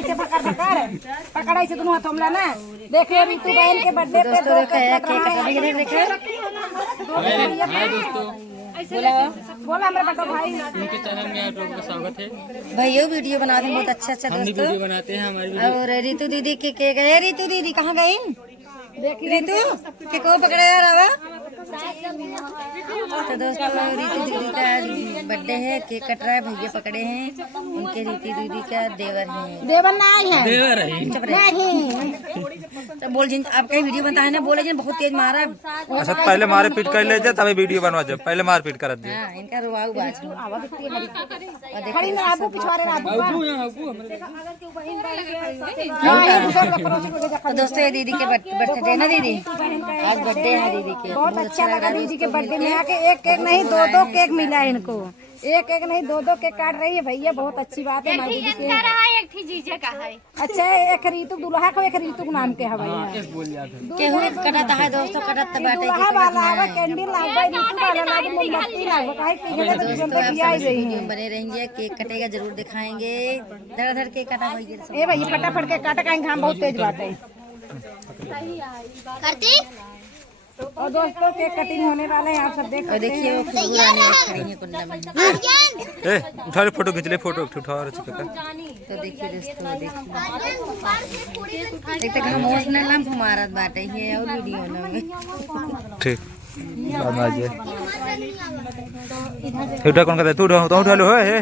ऐसे पकड़ ऐसे दोनों हाथों में ना। देखिए रितु बहन के बर्थडे पे दोस्तों देखिए बोला मेरे बड़ा भाई उनके चैनल में आप लोगों का स्वागत है। भैया वीडियो बनाते हैं बहुत अच्छा हम भी दोस्तों। वीडियो बनाते हैं हमारी और रितु दीदी के गए, रितु दीदी कहाँ गई? रितु के को पकड़ा यार आवा। तो दोस्तों रितु दीदी का बर्थडे है, केक कट रहा है, भैया पकड़े हैं उनके। रितु दीदी का देवर है, देवर नहीं है देवर है। चुप रहे। तो बोल जिन आपका वीडियो बनता है ना, बोले जिन बहुत तेज मारा। अच्छा पहले मारे पीट कर ले जा तभी वीडियो बनवा जा, पहले मार पीट कर दे। हाँ इनका रुआऊ बाज खड़ी में आबू पिछवाड़े तो दोस्तों ये दीदी के बर्थडे ना दीदी, आज बर्थडे है दीदी के। बहुत अच्छा लगा दीदी के बर्थडे में आके। एक केक नहीं दो केक मिला इनको, एक नहीं दो केक काट रही है भैया, बहुत अच्छी बात है हमारी दीदी के। जीजे का है अच्छा एक ऋतु दुल्हा को, एक ऋतु नाम के है भैया। केहू कटता है दोस्तों, कटत बाटे दुल्हा वाला आवा कैंडल लागबे, ऋतु वाला लागे, मोमबत्ती लागबे, काहे पिघले तो दोस्तों जल्दी आप दिया सभी ही वीडियो नहीं। में बने रहेंगे, केक कटेगा जरूर दिखाएंगे। धड़ केक कटा भैया। ए भैया फटाफट के काट का घाम बहुत तेज बात है। करती और दोस्तों केक कटिंग होने वाला है, आप सब देख और सकते देखिए हैं। वो खुशबू आने खड़ी है कुंडा में। ए उठा ले फोटो खींच ले, फोटो उठा और चिपका। तो देखिए दोस्तों देखते खामोश न लम्फ मारत बाटे ये और वीडियो ना। ठीक बाद में उठा कौन कहता तू उठा लो है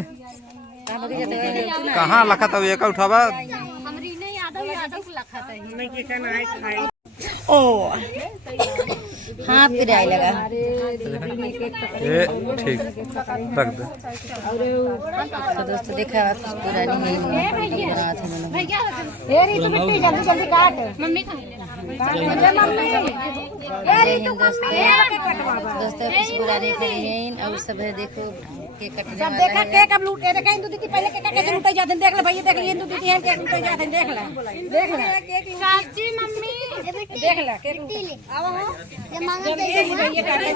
कहाँ लखा तब एक उठावा। हमरी नहीं यादव को लखा था। ओ हाँ फिर आई लगा। ए ठीक रख दे। तो दोस्तों देखा पुरानी रात है भैया ए ऋतु बेटी जल्दी जल्दी काट। मम्मी का ए मम्मी जय हिंद दोस्तों पुराने खड़े हैं और सब है। देखो केक कटने सब वाला देखा है। केक अब लूटे देखा इंदु दीदी पहले केक कैसे लूटे जाते हैं, देख ले भैया, देख ले इंदु दीदी हैं केक लूटे जाते हैं, देख ले चाची मम्मी देख ले केक लूटे। ये मांगा भैया काटे